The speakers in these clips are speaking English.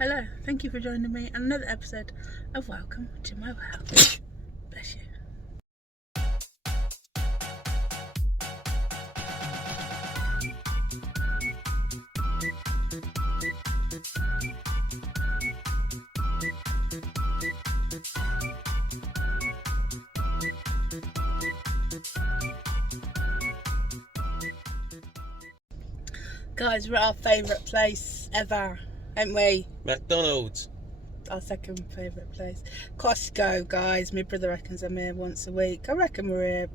Hello, thank you for joining me on another episode of Welcome to My World. Bless you. Guys, we're at our favourite place ever, aren't we? McDonald's. Our second favourite place. Costco, guys. My brother reckons I'm here once a week. I reckon we're here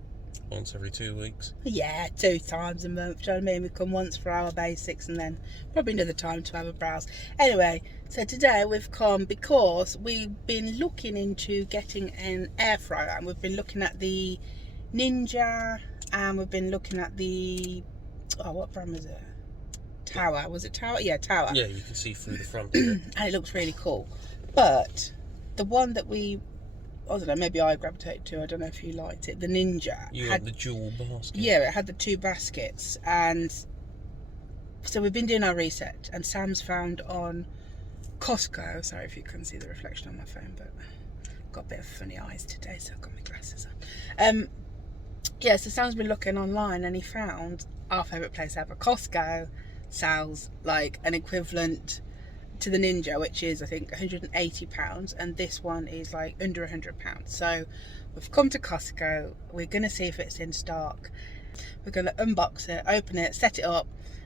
Once every 2 weeks. Yeah, 2 times a month. Do you know what I mean? We come once for our basics and then probably another time to have a browse. Anyway, so today we've come because we've been looking into getting an air fryer, and we've been looking at the Ninja, and we've been looking at the, oh, what brand was it? Tower. Was it Tower? Yeah, Tower. Yeah, you can see through the front of it. And it looks really cool. But the one that I don't know, maybe I gravitated to, I don't know if you liked it, the Ninja. You had the dual basket. Yeah, it had the 2 baskets. And so we've been doing our research, and Sam's found on Costco, sorry if you couldn't see the reflection on my phone, but I've got a bit of funny eyes today, so I've got my glasses on. Yeah, so Sam's been looking online, and he found our favourite place ever, Costco, sells like an equivalent to the Ninja, which is I think £180, and this one is like under £100. So we've come to Costco. We're gonna see if it's in stock. We're gonna unbox it, open it, set it up,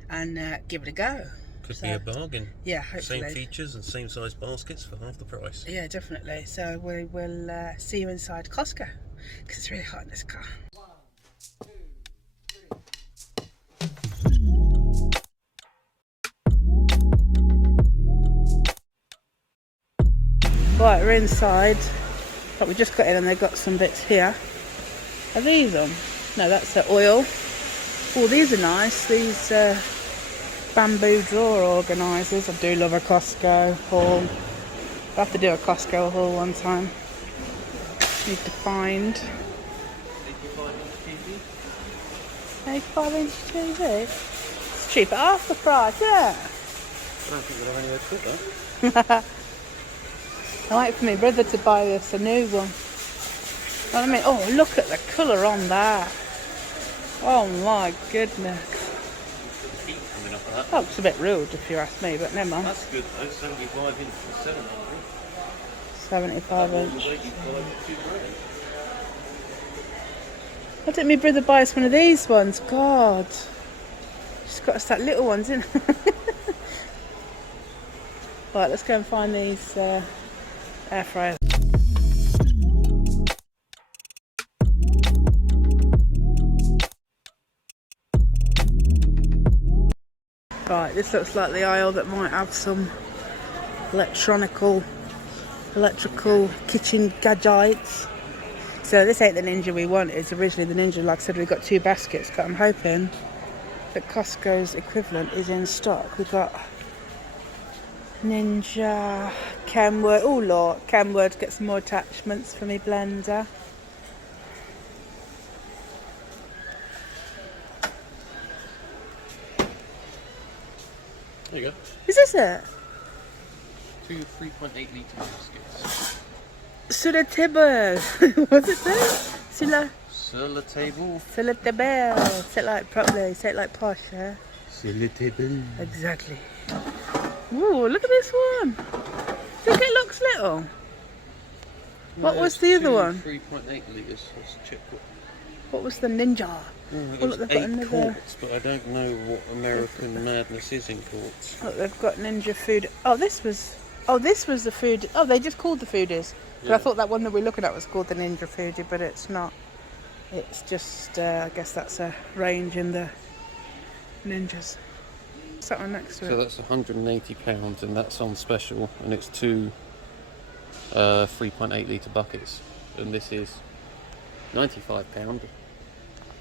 and give it a go. Could be a bargain. Yeah, hopefully. Same features and same size baskets for half the price. Yeah, definitely. So we will see you inside Costco, because it's really hot in this car. Right, we're inside. But we just got in and they've got some bits here. Are these on? No, that's the oil. Oh, these are nice. These bamboo drawer organisers. I do love a Costco haul. I'll have to do a Costco haul one time. Need to find 85-inch TV. It's cheap at half the price, yeah. I don't think we'll have anywhere to put that. I wait for my brother to buy us a new one. You know what I mean? Oh, look at the colour on that. Oh my goodness. Heat coming off of that. That looks a bit rude if you ask me, but never mind. That's good though, 75 inch for 700. 75 inch. 85 for £2,000. Why didn't my brother buy us one of these ones? God. She's got us that little ones, isn't it? Right, let's go and find these air fryers. Right, this looks like the aisle that might have some electrical kitchen gadgets. So this ain't the Ninja we want. It's originally the Ninja. Like I said, we've got 2 baskets, but I'm hoping that Costco's equivalent is in stock. We've got Ninja, Kenwood. Oh Lord, Kenwood, get some more attachments for me blender. There you go. Is this it? 2 3.8 litre baskets. Sur la table. What's it say? Sur la table. Sur la table. Say it like properly. Say it like posh, yeah? Sur la table. Exactly. Ooh, look at this one. Think it looks little. What was the other one? 3.8 litres. Let's check What was the Ninja? it Oh, was look, they've got 8 another. quarts, but I don't know what American madness is in quarts. Look, they've got Ninja food. Oh, this was the food. Oh, they just called the foodies. But I thought that one that we're looking at was called the Ninja Foodie, but it's not. It's just, I guess that's a range in the Ninjas. What's that one next to it? So that's £180, and that's on special, and it's 2 3.8 litre buckets, and this is £95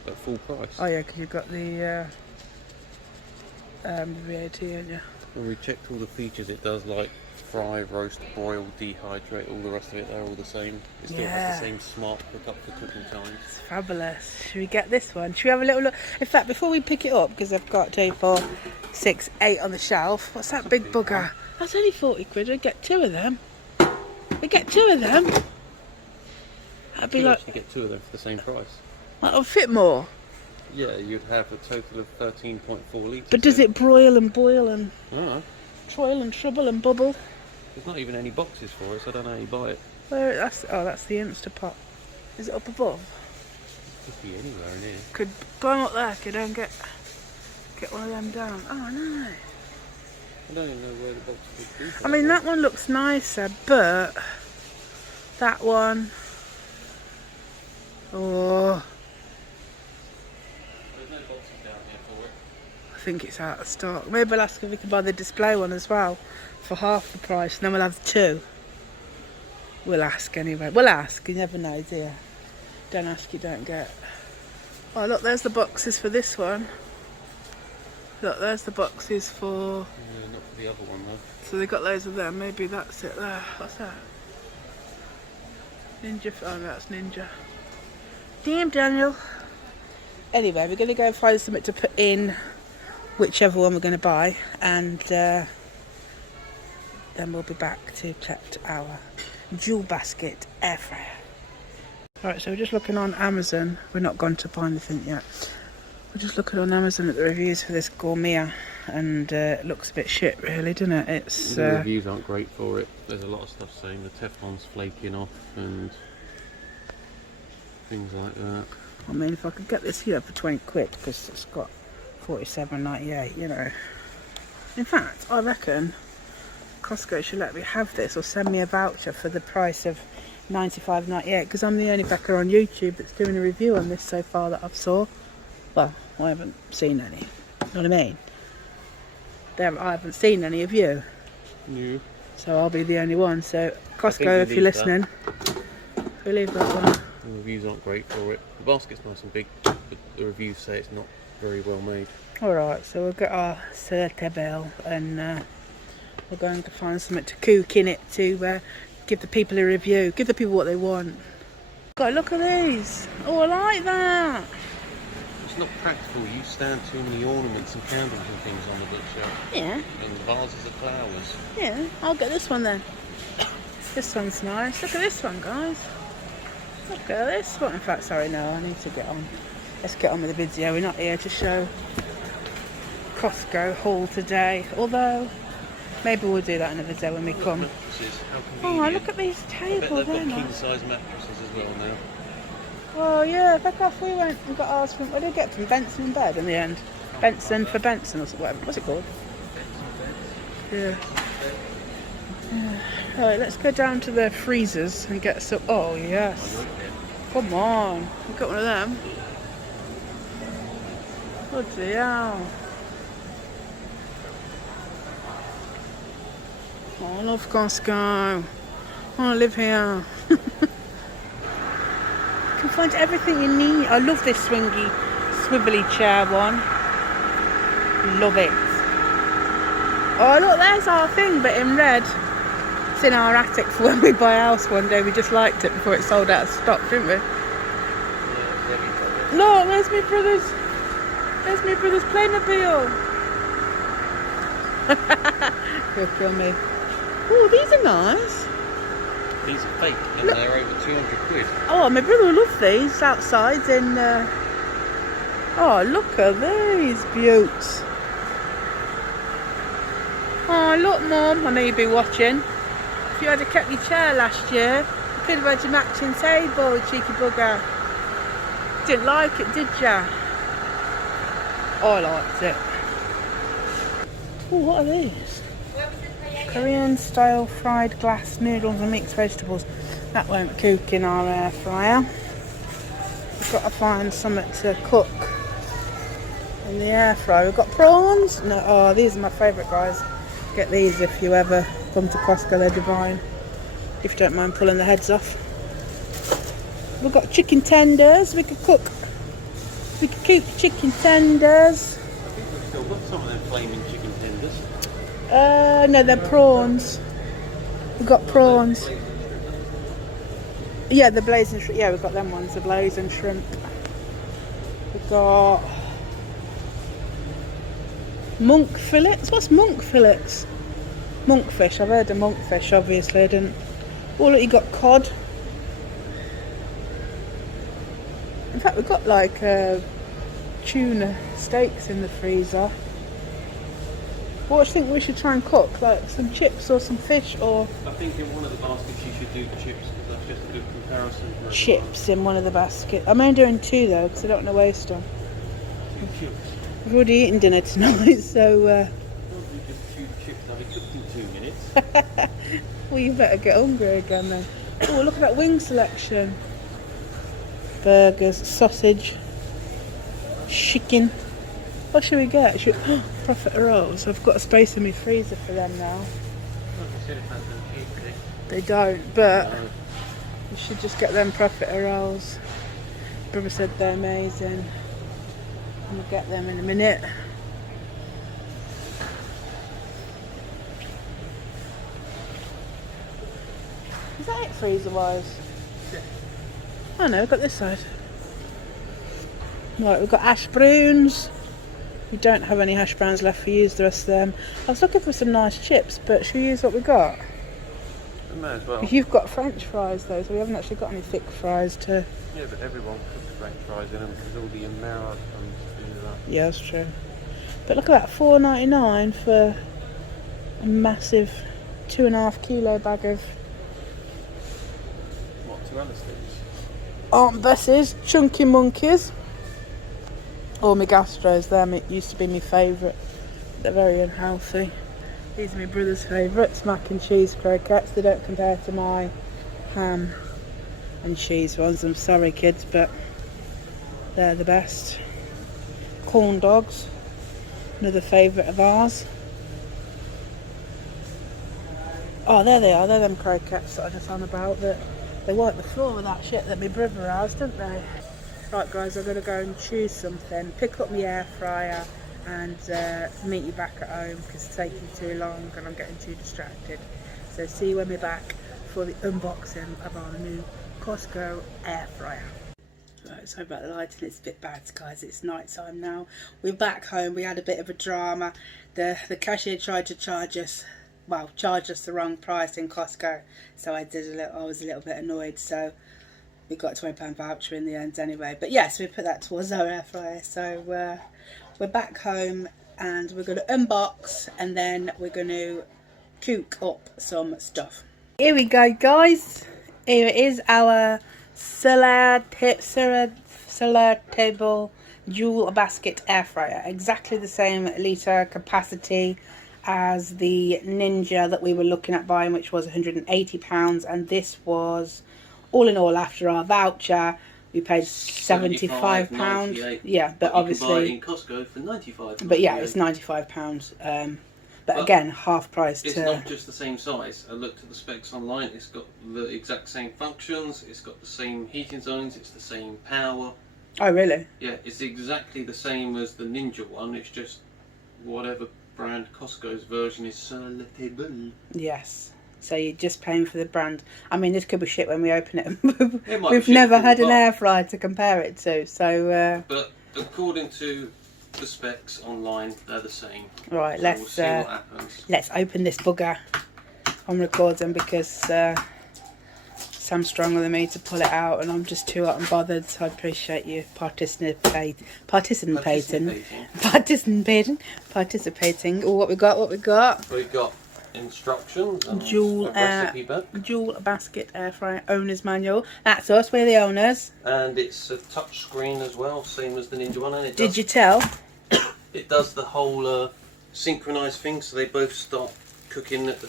at full price. Oh yeah, because you've got the VAT, haven't you? When we checked all the features, it does like fry, roast, broil, dehydrate, all the rest of it, they're all the same. It still has the same smart pickup for cooking times. It's fabulous. Should we get this one? Should we have a little look? In fact, before we pick it up, because I've got 2, 4, 6, 8 on the shelf. What's that big bugger? That's only 40 quid. We'd get 2 of them. We get 2 of them. That'd be like... You get 2 of them for the same price. That'll fit more. Yeah, you'd have a total of 13.4 litres. But does it broil and boil and... I don't know. Trial and trouble and bubble? There's not even any boxes for it, so I don't know how you buy it. Where? That's the Instapot. Is it up above? Could be anywhere in here. Could climb up there, could I get one of them down? Oh no. I don't even know where the box would be. I mean, that one looks nicer, but that one... Oh... There's no boxes down here for it. I think it's out of stock. Maybe I'll ask if we can buy the display one as well for half the price, and then we'll have 2. We'll ask anyway. We'll ask, you never know, do you? Don't ask, you don't get. Oh look, there's the boxes for this one. Look, there's the boxes for... Yeah, not for the other one though. So they got loads of them, maybe that's it there. What's that? Ninja, oh no, that's Ninja. Damn, Daniel. Anyway, we're going to go find something to put in whichever one we're going to buy, and then we'll be back to collect our Duel basket air fryer. Alright, so we're just looking on Amazon. We're not gone to buy anything yet. We're just looking on Amazon at the reviews for this gourmet, and it looks a bit shit really, doesn't it? It's the reviews aren't great for it. There's a lot of stuff saying the Teflon's flaking off and things like that. I mean, if I could get this here for 20 quid, because it's got 47.98, you know. In fact, I reckon Costco should let me have this, or send me a voucher for the price of $95.98, because I'm the only backer on YouTube that's doing a review on this so far that I've saw. Well, I haven't seen any. You know what I mean? I haven't seen any of you. No. So I'll be the only one. So Costco, if you're listening, we leave that one. The reviews aren't great for it. The basket's nice and big, but the reviews say it's not very well made. Alright, so we'll get our Celetebel, and we're going to find something to cook in it to give the people a review. Give the people what they want. God, look at these. Oh, I like that. It's not practical. You stand too many ornaments and candles and things on the bookshelf. Yeah. And vases of flowers. Yeah, I'll get this one then. This one's nice. Look at this one, guys. Look at this one. In fact, sorry, no, I need to get on. Let's get on with the video. We're not here to show Costco haul today. Although, maybe we'll do that another day when we come. Mattresses. How Oh, convenient. look at these tables. I bet they've got They're king nice. size mattresses as well now. Well, yeah, back off we went and got ours from, what did we get from Benson in bed in the end? Benson for Benson or whatever. What's it called? Yeah. Right, let's go down to the freezers and get some. Oh, yes. Come on. We've got one of them. Bloody hell. Oh, I love Costco. I want to live here. You can find everything you need. I love this swingy, swivelly chair one. Love it. Oh, look, there's our thing, but in red. It's in our attic for when we buy a house one day. We just liked it before it sold out of stock, didn't we? Look, there's my brother's. There's my brother's Playmobil. He'll kill me. Oh, these are nice. These are fake and they're over 200 quid. Oh, my brother will love these outside in... Oh, look at these beauts. Oh, look, Mum. I know you'd be watching. If you had kept your chair last year, you could have had your matching table, you cheeky bugger. Didn't like it, did ya? I liked it. Oh, what are these? Korean style fried glass noodles and mixed vegetables. That won't cook in our air fryer. We've got to find something to cook in the air fryer. We've got prawns. No, oh, these are my favourite, guys. Get these if you ever come to Costco, they're divine. If you don't mind pulling the heads off. We've got chicken tenders. We could cook. We could keep chicken tenders. I think we've still got some of them flaming chicken tenders. No, they're prawns. We've got prawns. Yeah, the blazing shrimp. Yeah, we've got them ones, the blazing shrimp. We've got monk fillets. What's monk fillets? Monkfish. I've heard of monkfish, obviously. I didn't. Oh, look, you got cod. In fact, we've got like tuna steaks in the freezer. What do you think we should try and cook? Like some chips or some fish or... I think in one of the baskets you should do chips because that's just a good comparison. For chips in one of the baskets. I'm only doing 2 though because I don't want to waste them. 2 chips. We've already eaten dinner tonight, so... Don't do just 2 chips, I'll be cooked in 2 minutes. Well, you better get hungry again then. Oh, look at that wing selection. Burgers, sausage, chicken. What should we get? Profiteroles. I've got a space in my freezer for them now. They don't, but you should just get them profiteroles. Brother said they're amazing. I'm gonna get them in a minute. Is that it freezer wise? Yeah. Oh no, we've got this side. Right, we've got hash browns. We don't have any hash browns left. We use the rest of them. I was looking for some nice chips, but should we use what we got? We may as well. You've got French fries though, so we haven't actually got any thick fries to... Yeah, but everyone cooks French fries in them because all the Americans do that. Yeah, that's true. But look at that, $4.99 for a massive 2.5 kilo bag of... What, 2 other sticks? Aunt Bess's chunky monkeys. Or my gastros, them it used to be my favourite. They're very unhealthy. These are my brother's favourites, mac and cheese croquettes. They don't compare to my ham and cheese ones. I'm sorry kids, but they're the best. Corn dogs, another favourite of ours. Oh, there they are, they're them croquettes that I just on about. That they wipe the floor with that shit that my brother has, don't they? Right guys, I'm going to go and choose something, pick up my air fryer and meet you back at home because it's taking too long and I'm getting too distracted. So see you when we're back for the unboxing of our new Costco air fryer. Right, sorry about the lighting, it's a bit bad guys, it's night time now. We're back home, we had a bit of a drama. The cashier tried to charge us the wrong price in Costco, so I was a little bit annoyed, so we got a £20 voucher in the end anyway. But yes, we put that towards our air fryer. So we're back home and we're going to unbox and then we're going to cook up some stuff. Here we go guys. Here it is, our selectable dual basket air fryer. Exactly the same litre capacity as the Ninja that we were looking at buying, which was £180, and this was... all in all, after our voucher, we paid £75. Yeah, but obviously you can buy it in Costco for £95. But yeah, it's £95. But again, half price. It's not just the same size. I looked at the specs online. It's got the exact same functions. It's got the same heating zones. It's the same power. Oh really? Yeah, it's exactly the same as the Ninja one. It's just whatever brand Costco's version is selectable. Yes. So you're just paying for the brand. I mean, this could be shit when we open it. It We've never had an air fryer to compare it to, so... But according to the specs online, they're the same. Right, so let's we'll see what happens. Let's open this bugger on recording because Sam's stronger than me to pull it out and I'm just too hot and bothered, so I appreciate you participating. Oh, what we got? We got instructions and dual recipe book. Dual basket air fryer owner's manual. That's us, we're the owners. And it's a touch screen as well, same as the Ninja one. And Did you tell? It does the whole synchronised thing, so they both start cooking at the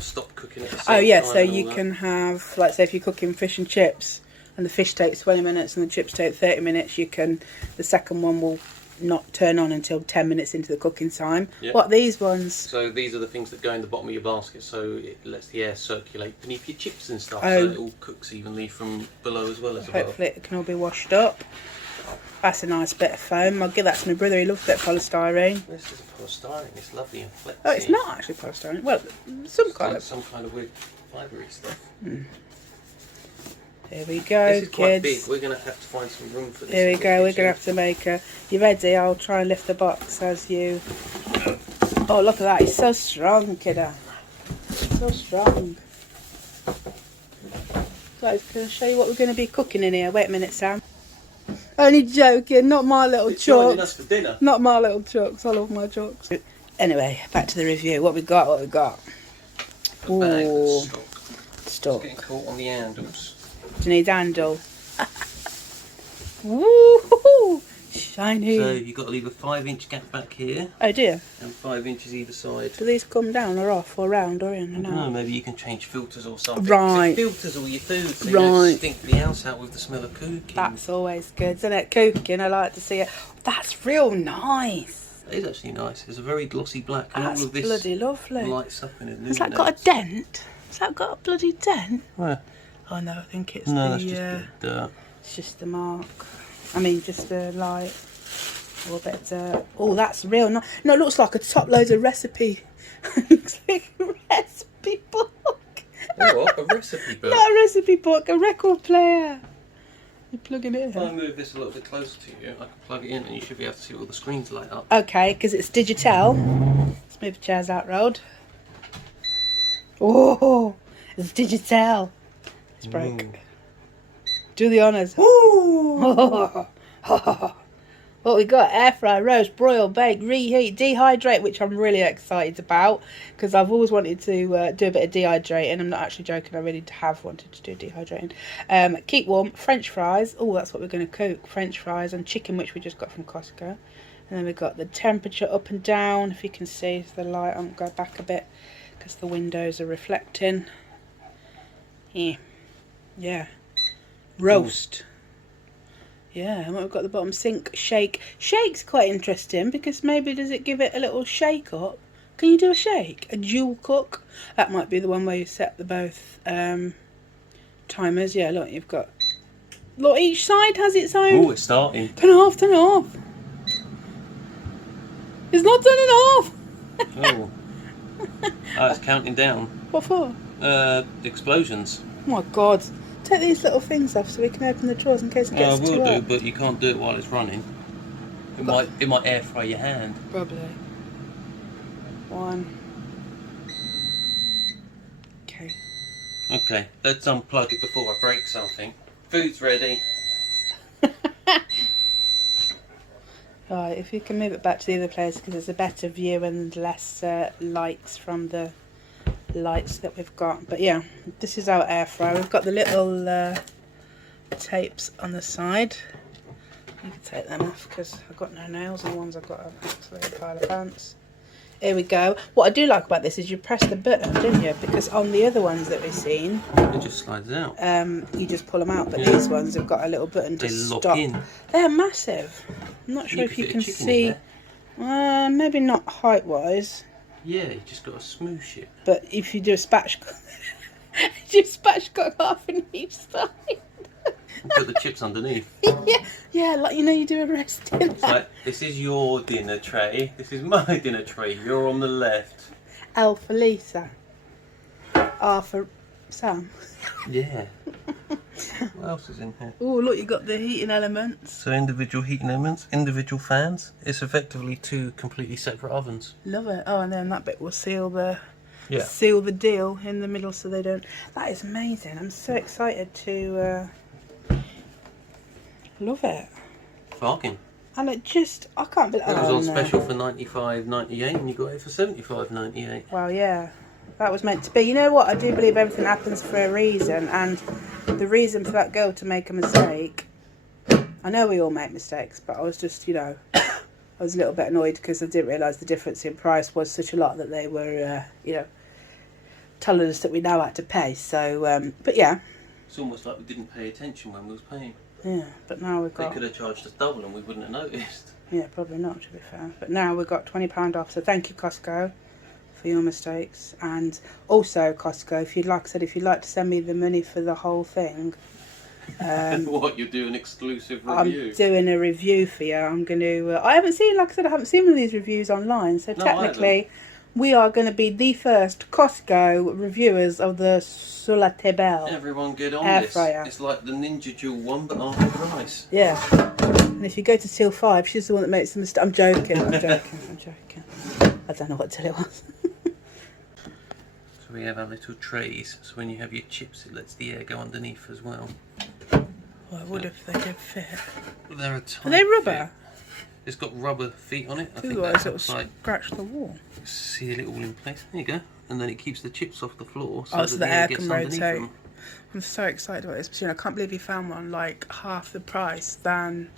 stop cooking at the same time. Oh yeah, so you can have, like, say if you're cooking fish and chips and the fish takes 20 minutes and the chips take 30 minutes, the second one will not turn on until 10 minutes into the cooking time. Yep. What are these ones? So these are the things that go in the bottom of your basket, so it lets the air circulate beneath your chips and stuff, Oh. so it all cooks evenly from below as well as above. Hopefully it can all be washed up. That's a nice bit of foam. I'll give that to my brother. He loves a bit of polystyrene. This is a polystyrene. It's lovely and flexy. Oh, it's not actually polystyrene. Well, some kind of weird fibre-y stuff. Here we go, this is kids. quite big. We're going to have to find some room for this. Here we go. We're going to have to make a... You ready? I'll try and lift the box as you... Oh, look at that. He's so strong, kiddo. So strong. So, I'm going to show you what we're going to be cooking in here. Wait a minute, Sam. Only joking. Not my little joining us chucks. for dinner. Not my little chucks. I love my chucks. Anyway, back to the review. What we got? What we got? Ooh. Stock. Getting caught on the handles. Do you need handle? Woo! Shiny. So you've got to leave a 5-inch gap back here. Oh dear. And 5 inches either side. Do these come down or off or round or in? I don't know, maybe you can change filters or something. Right. It filters all your food so you don't stink the house out with the smell of cooking. That's always good, isn't it? Cooking, I like to see it. That's real nice. It is actually nice. It's a very glossy black. And That's all of this bloody lovely. lights up and illuminates. Has that got a dent? Has that got a bloody dent? Where? Oh no, I think it's No, the... it's just the dirt. It's just the mark. I mean, just the light. Or a bit of dirt. Oh, that's real nice. No, it looks like a top load of recipe. Looks like a recipe book. Oh, what? A recipe book? Not a recipe book, a record player. You're plugging it in. If I move this a little bit closer to you, I can plug it in and you should be able to see all the screens light up. Okay, because it's digital. Let's move the chairs out road. Oh, it's digital. It's broke. Ooh. Do the honours. Ooh. What we got? Air fry, roast, broil, bake, reheat, dehydrate, which I'm really excited about because I've always wanted to do a bit of dehydrating. I'm not actually joking. I really have wanted to do dehydrating. Keep warm. French fries. Oh, that's what we're going to cook. French fries and chicken, which we just got from Costco. And then we've got the temperature up and down. If you can see the light, I'll go back a bit because the windows are reflecting. Yeah. Roast. Yeah, and what we've got at the bottom, sink, shake. Shake's quite interesting because maybe does it give it a little shake up? Can you do a shake? A dual cook? That might be the one where you set the both timers. Yeah, look, you've got... Look, each side has its own... Oh, it's starting. Turn it off, turn it off. It's not turning off. Oh. It's counting down. What for? Explosions. Oh my God. Take these little things off so we can open the drawers in case it gets too will do, hot. but you can't do it while it's running. It might air fry your hand. Probably. 1. Okay. Okay, let's unplug it before I break something. Food's ready. Right, if you can move it back to the other place because it's a better view and less lights from the lights that we've got. But yeah, this is our air fryer. We've got the little tapes on the side. You can take them off because I've got no nails and the ones I've got an absolute pile of pants. Here we go. What I do like about this is you press the button, don't you? Because on the other ones that we've seen, it just slides out. You just pull them out. But these ones have got a little button to lock stop. in. They're massive. I'm not sure if you can see. Maybe not height-wise. Yeah, you just got to smoosh it. But if you do a spatchcock, you spatchcock half in each side. And put the chips underneath. yeah, like you know you do a rest in It's like, this is your dinner tray, this is my dinner tray, you're on the left. L for Lisa. R for Sam. Yeah. What else is in here? Oh, look, you got the heating elements. So individual heating elements, individual fans. It's effectively 2 completely separate ovens. Love it. Oh, and then that bit will seal the deal in the middle so they don't... That is amazing. I'm so excited to... Love it. Bargain. And it just... I can't believe... It was on special for $95.98 and you got it for $75.98. Well, yeah. That was meant to be. You know what? I do believe everything happens for a reason, and the reason for that girl to make a mistake, I know we all make mistakes, but I was just, you know, I was a little bit annoyed because I didn't realise the difference in price was such a lot that they were, you know, telling us that we now had to pay. So, but yeah. It's almost like we didn't pay attention when we was paying. Yeah, but now we've got... They could have charged us double and we wouldn't have noticed. Yeah, probably not, to be fair. But now we've got £20 off, so thank you, Costco, for your mistakes. And also, Costco, if you'd like to send me the money for the whole thing, What, you do an exclusive review? I'm doing a review for you. I'm going to... I haven't seen, like I said, I haven't seen one of these reviews online. So No, technically, we are going to be the first Costco reviewers of the Sula Tebel. Everyone get on air this. fryer. It's like the Ninja Duel one, but half the price. Yeah. And if you go to Till 5, she's the one that makes the mistake. I'm joking. I'm joking. I don't know what till it was. So we have our little trays. So when you have your chips, it lets the air go underneath as well. Well, I would if they did fit. They're a tight Are they rubber? fit. It's got rubber feet on it. I think Otherwise that it'll helps, like, scratch the wall. seal it all in place. There you go. And then it keeps the chips off the floor, so Oh, that so the the air air gets can underneath rotate. them. I'm so excited about this. I can't believe you found one like half the price than...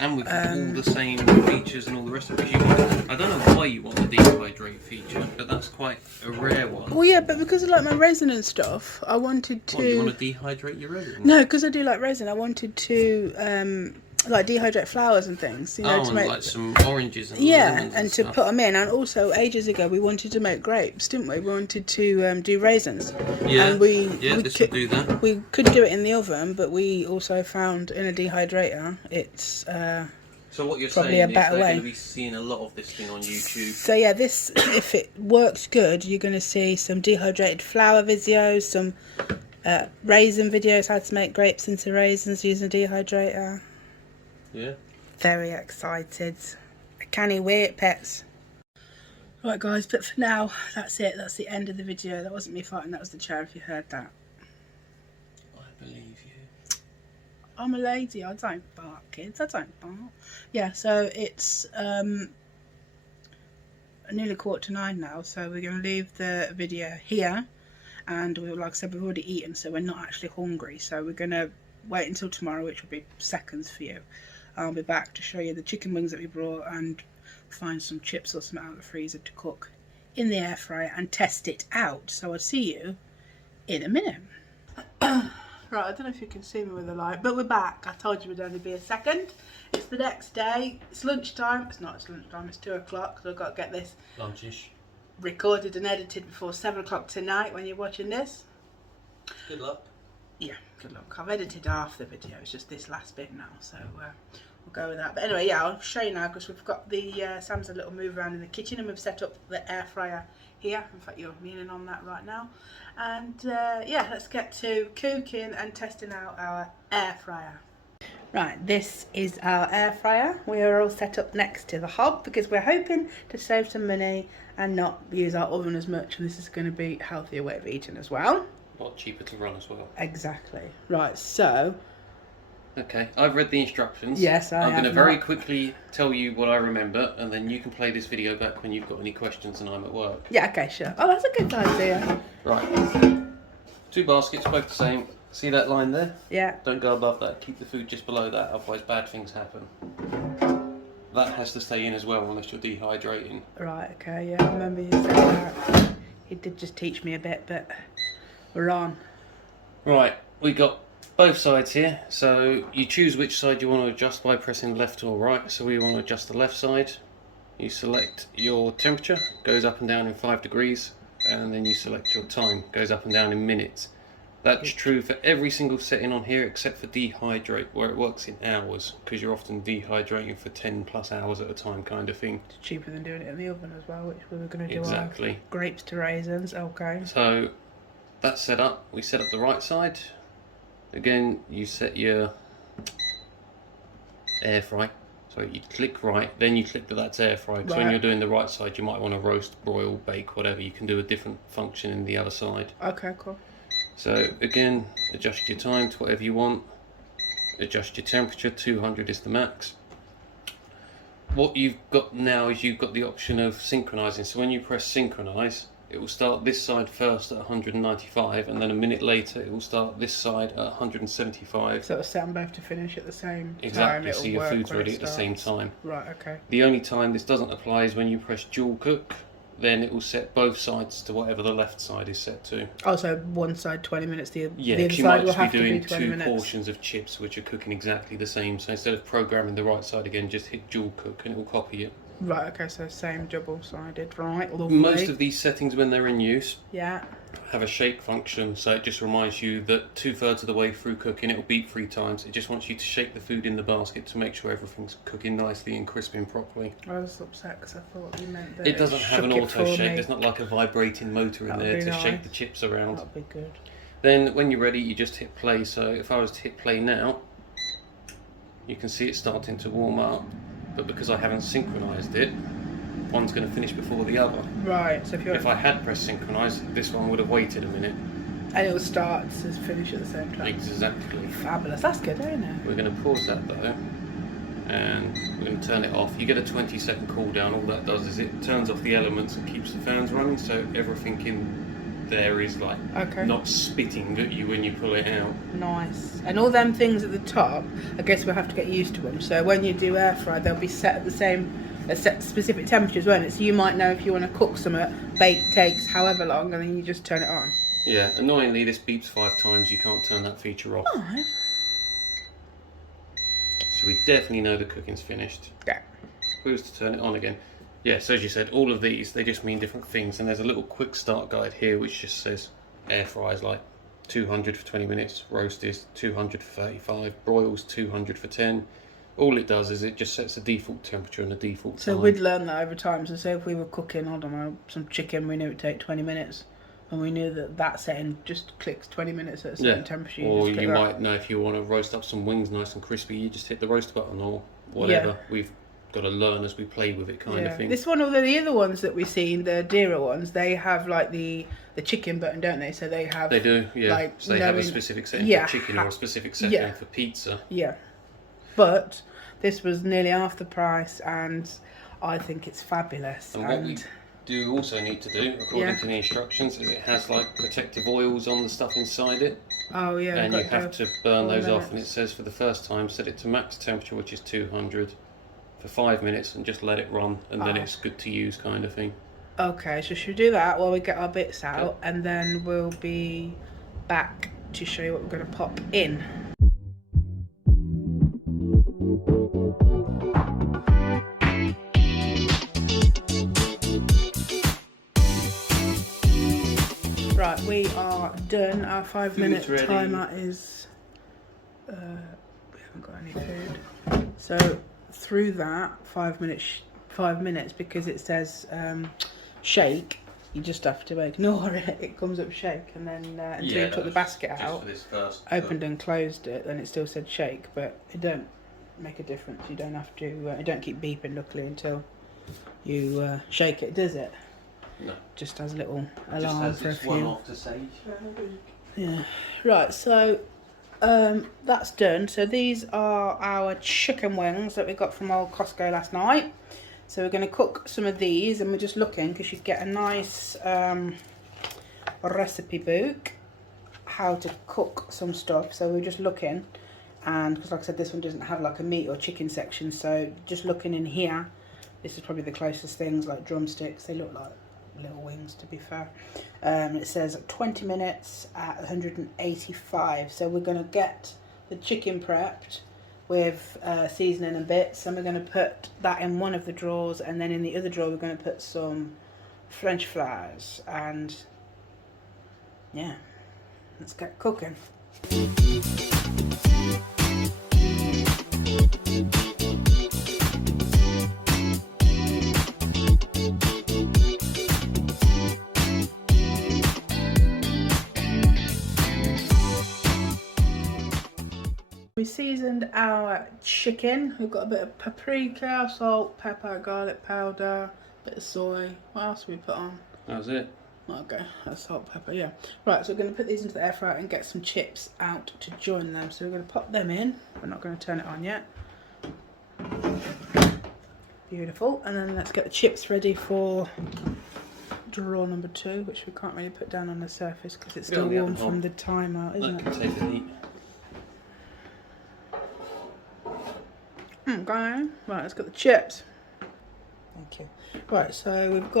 And with all the same features and all the rest of it. I don't know why you want the dehydrate feature, but that's quite a rare one. Well, yeah, but because of like my resin and stuff, I wanted to... What, you want to dehydrate your resin? No, because I do like resin. I wanted to like dehydrate flowers and things, you know, to and make... like some oranges and Yeah, lemons and to stuff. put them in. And also, ages ago, we wanted to make grapes, didn't we? We wanted to do raisins. Yeah, and we this will do that. We could do it in the oven, but we also found in a dehydrator, it's So what you're probably saying a is better they're way. going to be seeing a lot of this thing on YouTube. So yeah, this, if it works good, you're going to see some dehydrated flour videos, some raisin videos, how to make grapes into raisins using a dehydrator. Yeah. Very excited. I can't wait, pets. Right guys, but for now, that's it. That's the end of the video. That wasn't me farting, that was the chair if you heard that. I believe you. I'm a lady, I don't bark, kids, I don't bark. Yeah, so it's nearly 8:45 now, so we're going to leave the video here. And like I said, we've already eaten, so we're not actually hungry. So we're going to wait until tomorrow, which will be seconds for you. I'll be back to show you the chicken wings that we brought and find some chips or something out of the freezer to cook in the air fryer and test it out. So I'll see you in a minute. Right, I don't know if you can see me with the light, but we're back. I told you it would only be a second. It's the next day. It's lunchtime. It's not, it's lunchtime. It's 2 o'clock. So I've got to get this Lunchish. recorded and edited before 7 o'clock tonight when you're watching this. Good luck. Yeah, good luck. I've edited half the video. It's just this last bit now, so we'll go with that. But anyway, yeah, I'll show you now because we've got the Sam's a little move around in the kitchen and we've set up the air fryer here. In fact, you're leaning on that right now. And yeah, let's get to cooking and testing out our air fryer. Right, this is our air fryer. We are all set up next to the hob because we're hoping to save some money and not use our oven as much. And this is going to be a healthier way of eating as well. A lot cheaper to run as well. Exactly. Right, so... Okay, I've read the instructions. Yes, I have. I'm going to very quickly tell you what I remember, and then you can play this video back when you've got any questions and I'm at work. Yeah, okay, sure. Oh, that's a good idea. Right. 2 baskets, both the same. See that line there? Yeah. Don't go above that. Keep the food just below that, otherwise bad things happen. That has to stay in as well unless you're dehydrating. Right, okay, yeah, I remember you saying that. He did just teach me a bit, but we're on. Right, we got both sides here. So you choose which side you want to adjust by pressing left or right. So we want to adjust the left side. You select your temperature, goes up and down in 5 degrees. And then you select your time, goes up and down in minutes. That's true for every single setting on here except for dehydrate, where it works in hours, because you're often dehydrating for 10 plus hours at a time kind of thing. It's cheaper than doing it in the oven as well, which we were going to do. Exactly. Our grapes to raisins, okay. So that's set up. We set up the right side. Again, you set your air fry. So you click right, then you click that that's air fry. Because when you're doing the right side, you might want to roast, broil, bake, whatever. You can do a different function in the other side. Okay, cool. So again, adjust your time to whatever you want. Adjust your temperature, 200 is the max. What you've got now is you've got the option of synchronizing. So when you press synchronize, it will start this side first at 195, and then a minute later it will start this side at 175. So it'll set them both to finish at the same time. Exactly, It'll so your work food's when it ready at the same starts. time. Right, okay. The only time this doesn't apply is when you press dual cook. Then it will set both sides to whatever the left side is set to. Oh, so one side 20 minutes, the other Yeah, you side might will just have be to be doing 20 2 minutes. portions of chips which are cooking exactly the same. So instead of programming the right side again, just hit dual cook and it will copy it. Right, okay, so same double-sided, right? Lovely. Most of these settings when they're in use Yeah. have a shake function, so it just reminds you that 2/3 of the way through cooking it will beep 3 times. It just wants you to shake the food in the basket to make sure everything's cooking nicely and crisping properly. I was upset because I thought you meant that it doesn't have an auto shake. Me. There's not like a vibrating motor in there to shake the chips around. That'd be good. Then when you're ready, you just hit play. So if I was to hit play now, you can see it starting to warm up, but because I haven't synchronized it, one's going to finish before the other. Right, so if I had pressed synchronise, this one would have waited a minute. And it will start to finish at the same time. Exactly. Fabulous. That's good, isn't it? We're going to pause that though, and we're going to turn it off. You get a 20-second cooldown. All that does is it turns off the elements and keeps the fans running, so everything in there is like not spitting at you when you pull it out. Nice. And all them things at the top, I guess we'll have to get used to them. So when you do air fry, they'll be set at the same set specific temperatures, won't it? So you might know if you want to cook something, bake takes however long, and then you just turn it on. Yeah, annoyingly this beeps 5 times, you can't turn that feature off. 5? So we definitely know the cooking's finished. Yeah. If we was to turn it on again. Yeah, so as you said, all of these, they just mean different things, and there's a little quick start guide here which just says air fries like 200 for 20 minutes, roast is 200 for 35, broils 200 for 10. All it does is it just sets a default temperature and a default time. So we'd learn that over time. So say if we were cooking, I don't know, some chicken, we knew it would take 20 minutes. And we knew that setting just clicks 20 minutes at a certain temperature. Or you might know if you want to roast up some wings nice and crispy, you just hit the roast button or whatever. Yeah. We've got to learn as we play with it kind of thing. This one, although the other ones that we've seen, the dearer ones, they have like the chicken button, don't they? So they have... They do, yeah. Like, so they have a specific setting for chicken or a specific setting for pizza. Yeah. But this was nearly half the price, and I think it's fabulous. And what we do also need to do, according to the instructions, is it has like protective oils on the stuff inside it. Oh yeah. And you have to burn those off, and it says for the first time set it to max temperature, which is 200, for 5 minutes, and just let it run, and then it's good to use kind of thing. Okay, so should we do that while we get our bits out, and then we'll be back to show you what we're going to pop in. Right, we are done. Our 5-minute timer is... we haven't got any food. So through that 5 minutes, because it says shake, you just have to ignore it. It comes up shake, and then until you took the basket out, opened and closed it, then it still said shake, but it don't make a difference. You don't have to. It don't keep beeping, luckily, until you shake it, does it? No. Just has a little alarm for a few. One off to say. Yeah. Right. So that's done. So these are our chicken wings that we got from old Costco last night. So we're going to cook some of these, and we're just looking because you get a nice recipe book how to cook some stuff. So we're just looking, and because like I said, this one doesn't have like a meat or chicken section, so just looking in here, this is probably the closest things, like drumsticks. They look like little wings, to be fair. It says 20 minutes at 185. So we're going to get the chicken prepped with seasoning and bits, and we're going to put that in one of the drawers, and then in the other drawer we're going to put some French fries, and yeah, let's get cooking. We seasoned our chicken. We've got a bit of paprika, salt, pepper, garlic powder, a bit of soy. What else have we put on? That was it. Okay, that's salt, pepper, yeah. Right, so we're going to put these into the air fryer and get some chips out to join them. So we're going to pop them in. We're not going to turn it on yet. Beautiful. And then let's get the chips ready for drawer number 2, which we can't really put down on the surface because it's still warm from the timer, isn't it? That can take the heat. Okay, right, let's get the chips. Thank you. Right, so we've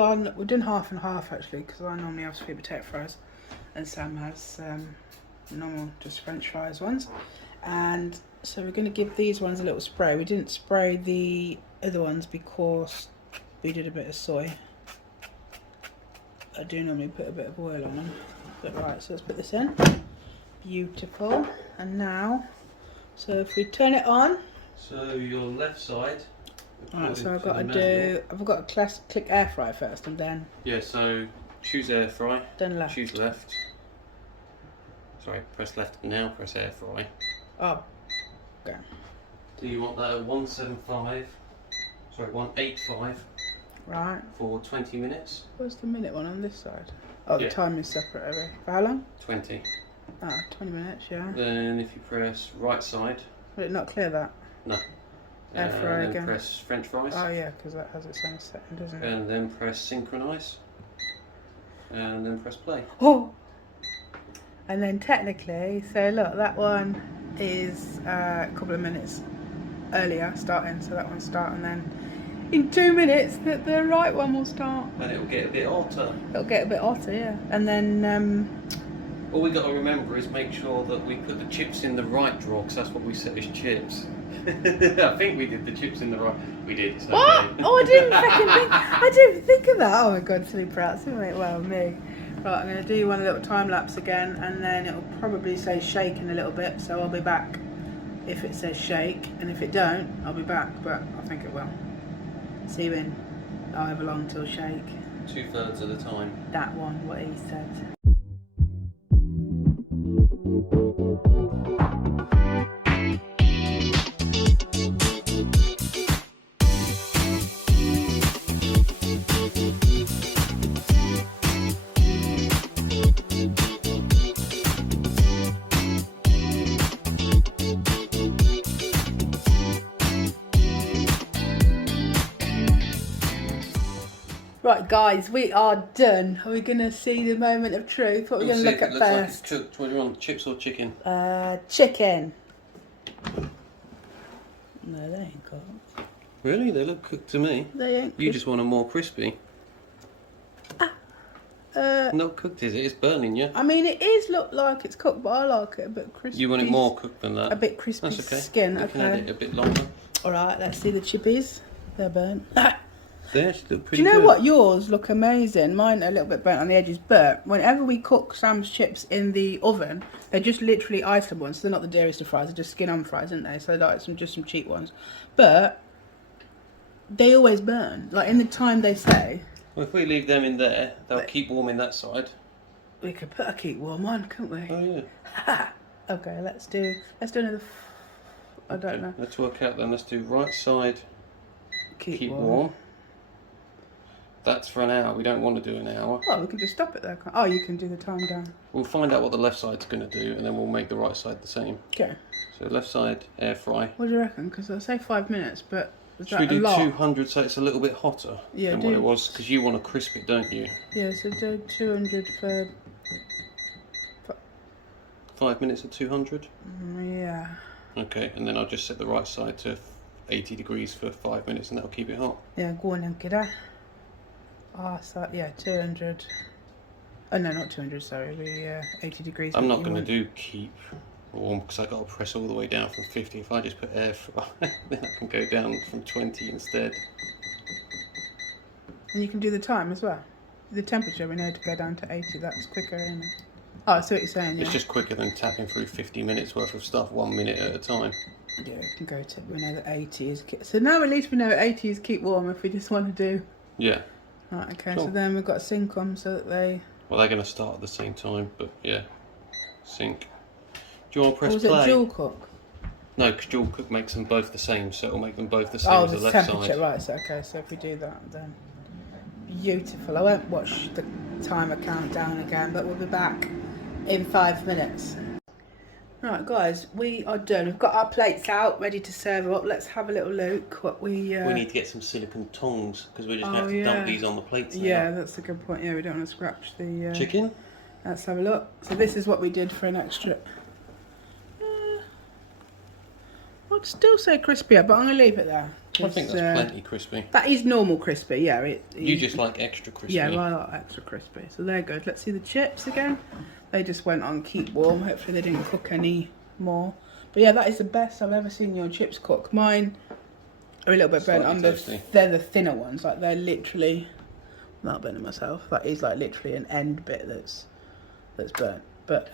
done half and half actually, because I normally have sweet potato fries, and Sam has normal, just French fries ones. And so we're going to give these ones a little spray. We didn't spray the other ones because we did a bit of soy. I do normally put a bit of oil on them. Right, so let's put this in. Beautiful. And now, so if we turn it on. So your left side. Alright, so I've got to click air fry first and then. Yeah, so choose air fry. Then left. Choose left. Sorry, press left now, press air fry. Oh, okay. Do you want that at 185 Right. for 20 minutes? Where's the minute one on this side? Oh, the Yeah. time is separate over. For how long? 20. Ah, 20 minutes, yeah. Then if you press right side. Will it not clear that? No. Air fry then again. press French fries. Oh yeah, because that has its own setting, doesn't it? And then press synchronise. And then press play. Oh! And then technically, so look, that one is a couple of minutes earlier starting, so that one's starting, and then in 2 minutes the right one will start. And it'll get a bit hotter. It'll get a bit hotter, yeah. And then All we got to remember is make sure that we put the chips in the right drawer, because that's what we set as chips. I think we did the chips in the right. We did. So what? okay. Oh, I didn't fucking think. I didn't think of that. Oh my god, silly brats. Well, me. Right, I'm going to do one little time lapse again, and then it'll probably say shake in a little bit, so I'll be back if it says shake, and if it don't, I'll be back, but I think it will. See you in however long till shake. 2/3 of the time. That one, what he said. Right, guys, we are done. Are we going to see the moment of truth? What are we going to look at Looks like first? it's cooked. What do you want, chips or chicken? Chicken. No, they ain't cooked. Really? They look cooked to me. They ain't You just want them more crispy. Not cooked, is it? It's burning, yeah? I mean, it is look like it's cooked, but I like it a bit crispy. You want it more cooked than that? A bit crispy. That's okay. Skin, You can add it a bit longer. Alright, let's see the chippies. They're burnt. They actually look Do pretty you know good. what? Yours look amazing. Mine are a little bit burnt on the edges, but whenever we cook Sam's chips in the oven, they're just literally Iceland ones. So they're not the dearest of fries, they're just skin on fries, aren't they? So like just some cheap ones. But they always burn. Like in the time they say. Well, if we leave them in there, they'll keep warm in that side. We could put a keep warm on, couldn't we? Oh yeah. Okay, let's do another. I don't know. Let's work out then. Let's do right side. Keep warm. That's for an hour. We don't want to do an hour. Oh, we can just stop it there. Oh, you can do the time down. We'll find out what the left side's going to do, and then we'll make the right side the same. Okay. So left side, air fry. What do you reckon? Because I say 5 minutes, but is Should that we a do lot? 200 so it's a little bit hotter than what it was? Because you want to crisp it, don't you? Yeah, so do 200 for... 5 minutes at 200? Yeah. Okay, and then I'll just set the right side to 80 degrees for 5 minutes, and that'll keep it hot. Yeah, go on then, kiddo. Ah, so yeah, 200. Oh no, not 200. Sorry, we 80 degrees. I'm not going to do keep warm because I got to press all the way down from 50. If I just put air fry, then I can go down from 20 instead. And you can do the time as well. The temperature we know to go down to 80. That's quicker, isn't it? Oh, I see what you're saying. Yeah. It's just quicker than tapping through 50 minutes worth of stuff 1 minute at a time. Yeah, we can go to. We know that 80 is. So now at least we know 80 is keep warm if we just want to do. Yeah. Right. Okay. Sure. So then we've got sync on so that they. Well, they're going to start at the same time, but yeah. Sync. Do you want to press Was play? it dual cook? No, because dual cook makes them both the same, so it'll make them both the same Oh, as the the left temperature, side. right? So okay, so if we do that, then beautiful. I won't watch the timer countdown again, but we'll be back in 5 minutes. Right, guys, we are done. We've got our plates out, ready to serve up. Let's have a little look what we. We need to get some silicone tongs because we're just going to have to yeah. dump these on the plates now. Yeah, that's a good point. Yeah, we don't want to scratch the Chicken? Let's have a look. So this is what we did for an extra. I'd still say crispier, but I'm going to leave it there. I think that's plenty crispy. That is normal crispy, yeah. You just like extra crispy. Yeah, well, I like extra crispy. So they're good. Let's see the chips again. They just went on keep warm. Hopefully they didn't cook any more. But yeah, that is the best I've ever seen your chips cook. Mine are a little bit burnt on they're the thinner ones. Like they're literally, I'm not burning myself. That is like literally an end bit that's that's burnt. But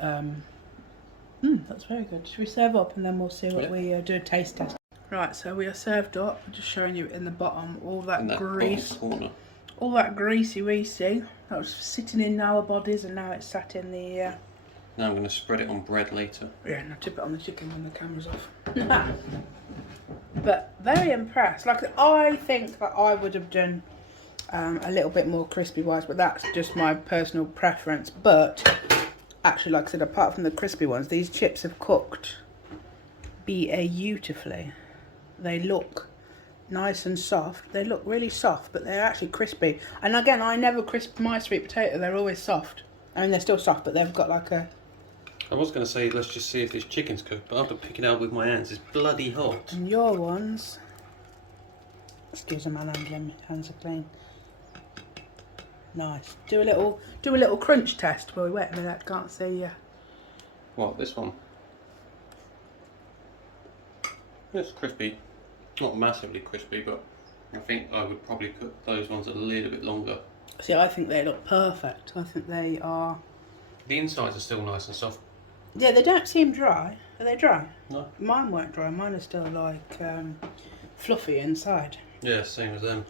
that's very good. Should we serve up and then we'll see what we do a taste test. Right, so we are served up. I'm just showing you in the bottom all that grease, all that greasy that was sitting in our bodies, and now it's sat in the. Now I'm going to spread it on bread later. Yeah, and I'll tip it on the chicken when the camera's off. But very impressed. Like, I think that I would have done a little bit more crispy wise, but that's just my personal preference. But actually, like I said, apart from the crispy ones, these chips have cooked beautifully. They look nice and soft. They look really soft, but they're actually crispy. And again, I never crisp my sweet potato. They're always soft. I mean, they're still soft, but they've got like a... I was going to say, let's just see if this chicken's cooked, but after picking it out with my hands, it's bloody hot. And your ones... Excuse me, my hands are clean. Nice. Do a little crunch test. Well, wait a minute, I can't see you. What, this one? It's crispy. Not massively crispy, but I think I would probably cook those ones a little bit longer. See, I think they look perfect. I think they are... The insides are still nice and soft. Yeah, they don't seem dry. Are they dry? No. Mine weren't dry. Mine are still like fluffy inside. Yeah, same as them.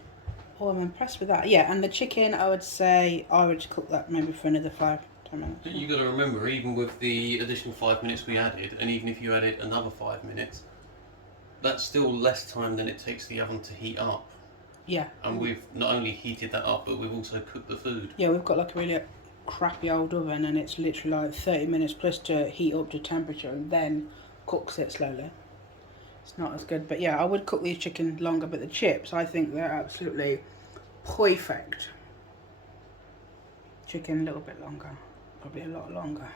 Oh, I'm impressed with that. Yeah, and the chicken, I would say I would cook that maybe for another 5-10 minutes. You got to remember, even with the additional 5 minutes we added, and even if you added another 5 minutes, that's still less time than it takes the oven to heat up. Yeah. And we've not only heated that up, but we've also cooked the food. Yeah, we've got like a really crappy old oven, and it's literally like 30 minutes plus to heat up to temperature and then cooks it slowly. It's not as good, but yeah, I would cook these chicken longer, but the chips, I think they're absolutely perfect. Chicken a little bit longer, probably a lot longer.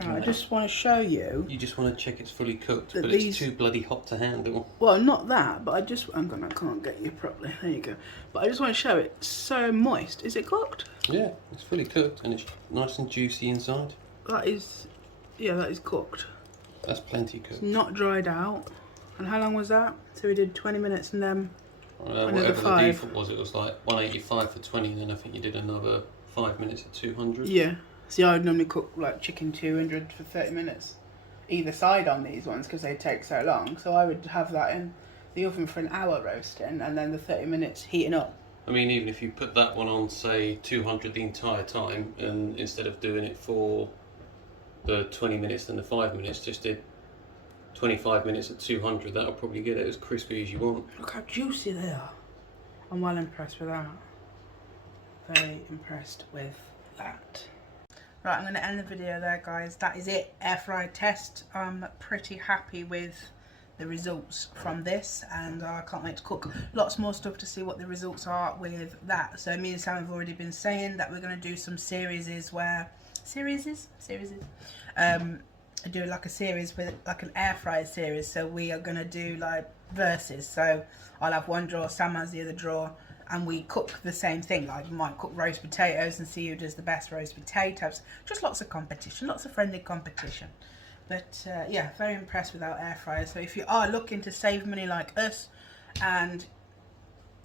Right, I just want to show you. You just want to check it's fully cooked, but these... it's too bloody hot to handle. Well, not that, but I can't get you properly. There you go. But I just want to show it. It's so moist. Is it cooked? Yeah, it's fully cooked and it's nice and juicy inside. That is, yeah, that is cooked. That's plenty cooked. It's not dried out. And how long was that? So we did 20 minutes and then whatever the default was, it was like 185 for 20, and then I think you did another 5 minutes at 200. Yeah. See, I would normally cook like chicken 200 for 30 minutes either side on these ones because they take so long. So I would have that in the oven for an hour roasting and then the 30 minutes heating up. I mean, even if you put that one on, say, 200 the entire time, and instead of doing it for the 20 minutes and the 5 minutes, just did 25 minutes at 200, that'll probably get it as crispy as you want. Look how juicy they are. I'm well impressed with that. Very impressed with that. Right, I'm going to end the video there, guys. That is it. Air fry test. I'm pretty happy with the results from this, and I can't wait to cook lots more stuff to see what the results are with that. So me and Sam have already been saying that we're going to do some series where do like a series with like an air fryer series. So we are going to do like versus. So I'll have one drawer, Sam has the other drawer, and we cook the same thing. Like you might cook roast potatoes and see who does the best roast potatoes. Just lots of competition, lots of friendly competition. But yeah, very impressed with our air fryer. So if you are looking to save money like us and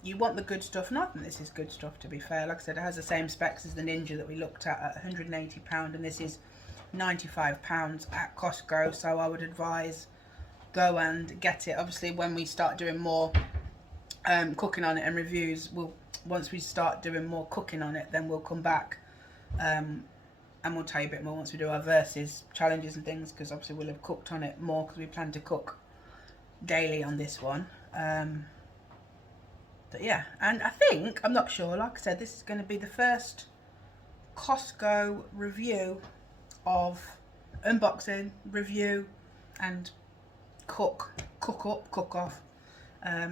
you want the good stuff, and I think this is good stuff to be fair. Like I said, it has the same specs as the Ninja that we looked at £180, and this is £95 at Costco. So I would advise go and get it. Obviously when we start doing more cooking on it and reviews, once we start doing more cooking on it, then we'll come back and we'll tell you a bit more once we do our versus challenges and things, because obviously we'll have cooked on it more because we plan to cook daily on this one. But yeah, and I think, I'm not sure, like I said, this is going to be the first Costco review of unboxing, review and cook off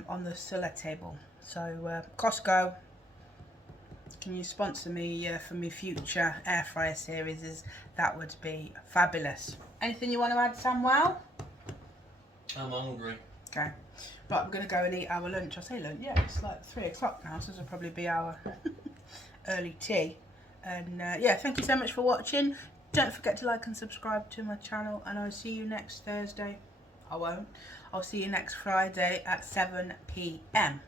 on the cellar table. So Costco, can you sponsor me for my future air fryer series? That would be fabulous. Anything you want to add, Samuel? I'm hungry. Okay, right, we're going to go and eat our lunch. I say lunch, yeah, it's like 3 o'clock now, so this will probably be our early tea. And yeah, thank you so much for watching. Don't forget to like and subscribe to my channel, and I'll see you next Thursday. I won't. I'll see you next Friday at 7 PM.